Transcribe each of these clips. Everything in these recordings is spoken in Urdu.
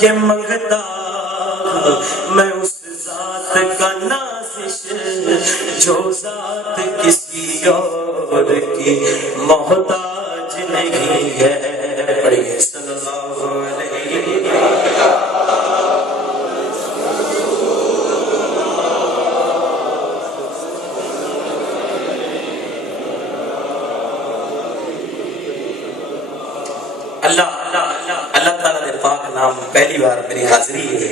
کے منگتا میں اس ذات کا نازش جو ذات کسی اور کی محتاج نہیں ہے. پڑھیے صلی اللہ علیہ اللہ تعالیٰ دے پاک نام پہلی بار میری حاضری ہے.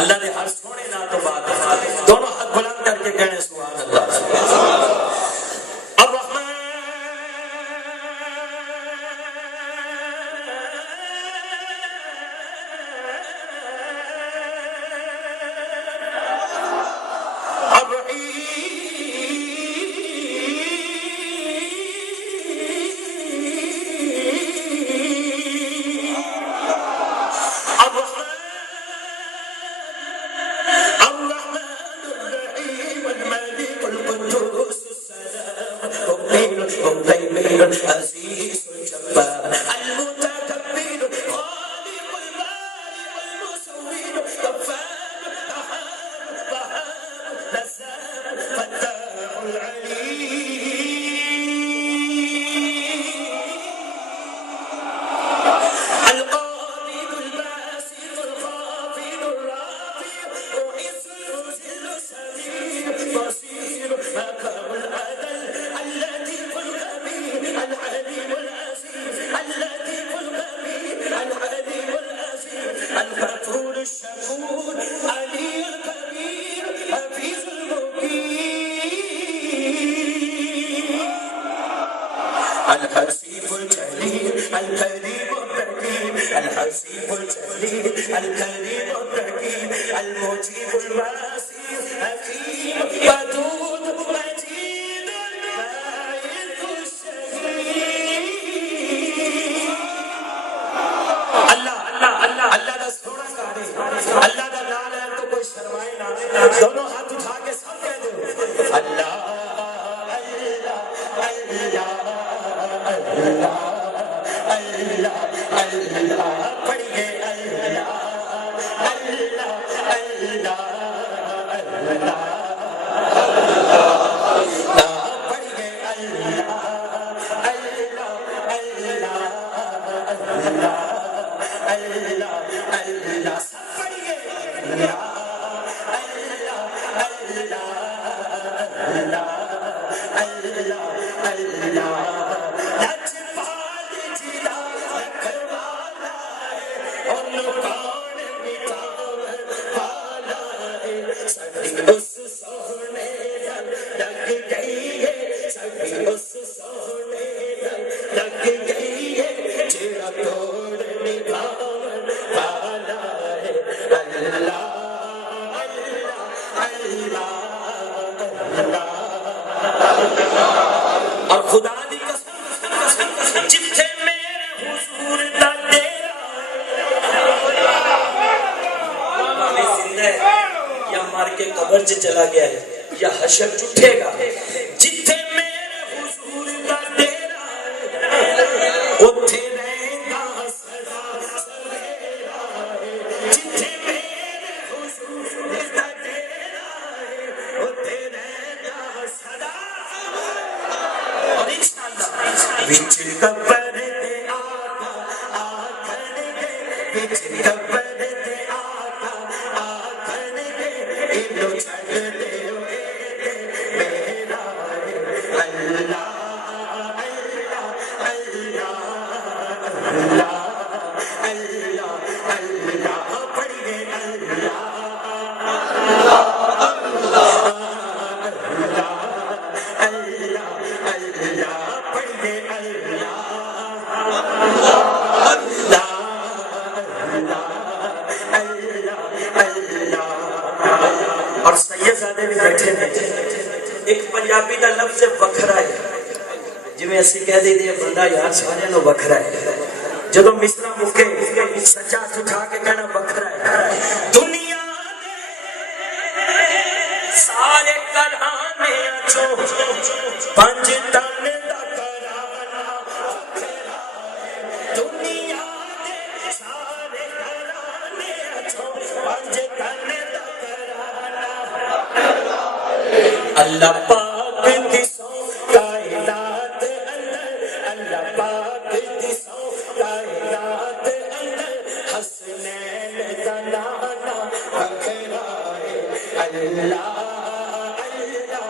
اللہ دے ہر سونے نام تو بعد دونوں ہاتھ بلند کر کے کہنے سبحان اللہ. الحسيب الجليل الكريم الرحيم الحسيب الجليل الكريم الرحيم المجيب الواسع حكيم ودود مجيد الباعث الشهيد. اللہ اللہ اللہ اللہ دا سونا گانے اللہ دا نام ہے تو کوئی شرمائے نہ. دونوں ہاتھ اٹھا کے سب کہہ دو اللہ اللہ اللہ اللہ. پڑھیے اللہ اللہ اللہ اللہ. پڑھیے اللہ اللہ اللہ اللہ اللہ اللہ. سب پڑھیے اللہ اللہ اللہ اللہ اللہ اللہ. اور خدا دی قسم جتھے میرے حضور دا ڈیرا زندہ ہے یا مار کے قبر چ چلا گیا ہے یا حشر اٹھے گا. جتھے میرے حضور دا ڈیرا اوتھے رہندا سدا سویرا. جتھے میرے حضور دا ڈیرا اوتھے رہندا سدا. اور انشاءاللہ وچ قبر دے آقا آکھن گے وچ قبر دے آقا آکھن گے اینو چھڈ دے ہوئے میرا اللہ اللہ اللہ اللہ اللہ اللہ. پڑھیے اللہ اللہ اللہ اللہ. پڑھیے اللہ اللہ اللہ اللہ. اور سید زادے بھی بیٹھے ہیں. ایک پنجابی دا لفظ وکھرا ہے جویں اسی کہہ دے دے بندہ یار سارے نو وکھرا ہے. جدوں مصرا مکے سچا اٹھا کے کہنا وکھرا ہے. دنیا سارے کرانے چوں پنج تن دا کرانا دنیا دے سارے کرانے اللہ پاک دی سو کائنات اندر، اللہ پاک دی سو کائنات اندر، حسنین دا نانا بکھرا ہے اللہ اللہ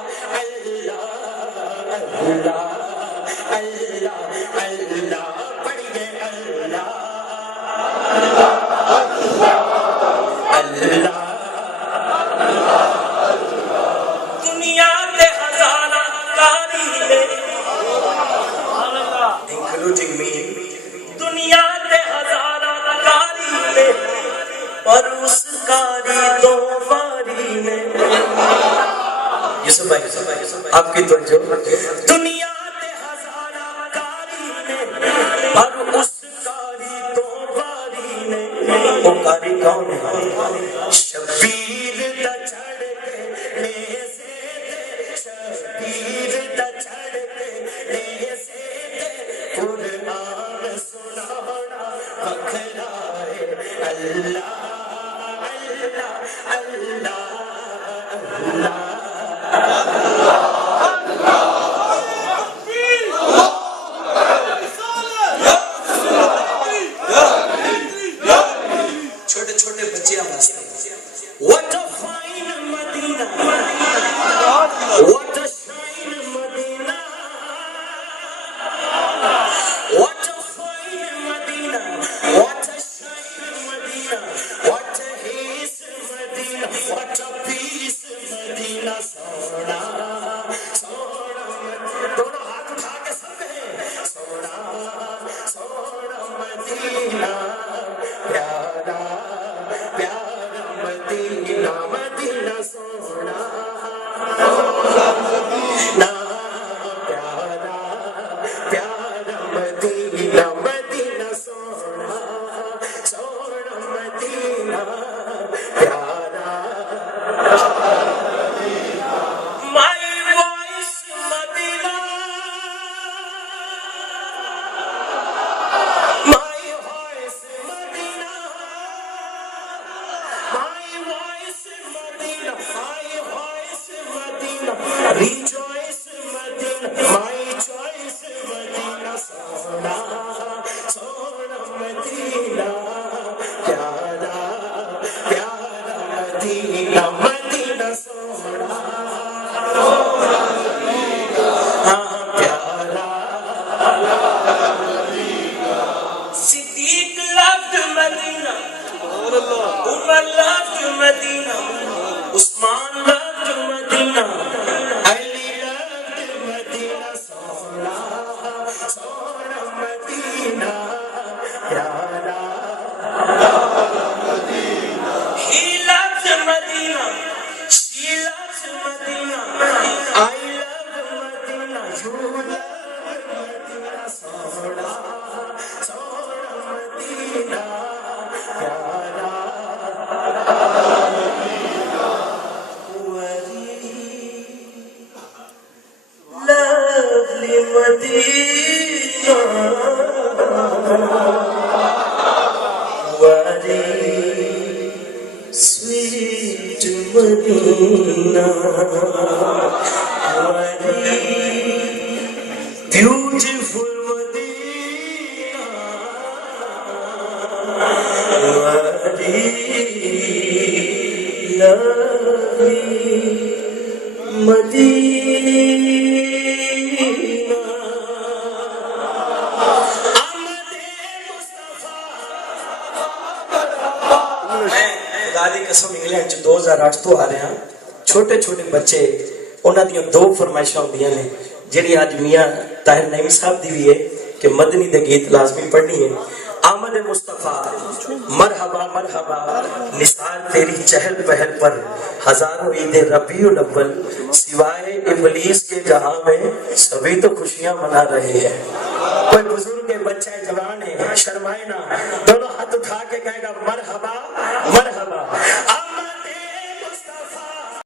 اللہ اللہ پڑھیے اللہ اللہ دنیا تے ہزارہ کاری لے انکلوڈنگ می دنیا تے ہزارہ کاری لے پر اس کاری تو باری میں یوسف بھائی آپ کی توجہ دنیا تے ہزارہ کاری میں پر اس کاری تو باری میں وہ کاری کون ہے شبیر دا چڑھ کے نیزے تے شبیر دا چڑھ کے نیزے تے قرآن سنانا بکھرا ہے اللہ اللہ اللہ اللہ چھوٹے چھوٹے بچے واسطے what a fine Medina what a shine Medina what a fine Medina what a shine Medina what a haste Medina what a peace Medina سونا سونا دونوں ہاتھ اٹھا کے سب کہیں سونا سونا مدینہ پیارا پیارا مدینہ مدینہ سونا نا پیارا پیارا مدینہ مدینہ سونا سونا مدینہ پیارا My voice Medina my voice Medina my voice Medina my voice Medina rejoice Medina my choice Medina سونا سونا مدینہ پیارا پیارا مدینہ مدینہ سونا Siddiq loved Medina, Umar loved Medina, Usman loved Medina, Ali loved Medina, Sona, Sona Medina, Yara. He loves Medina, she loves Medina, I love Medina, you love Medina, Sona. Medina, Yara, lovely Medina, Wari, sweet Medina, Wari, beautiful مدینہ آمد مصطفیٰ میں خدا دی قسم انگلینڈ 2008 تو آ رہے ہیں چھوٹے چھوٹے بچے انہاں دیاں دو فرمائشاں ہوندیاں نے جڑی اج میاں طاہر نعیم صاحب دی بھی ہے کہ مدنی دے گیت لازمی پڑھنی ہے آمد مصطفیٰ مرحبا مرحبا نثار تیری چہل پہل پر ہزاروں عید ربیع الاول سوائے ابلیس کے جہاں میں سبھی تو خوشیاں منا رہے ہیں کوئی بزرگ بچہ جوان ہے شرمائے نہ دونوں ہاتھ اٹھا کے کہے گا مرحبا مرحبا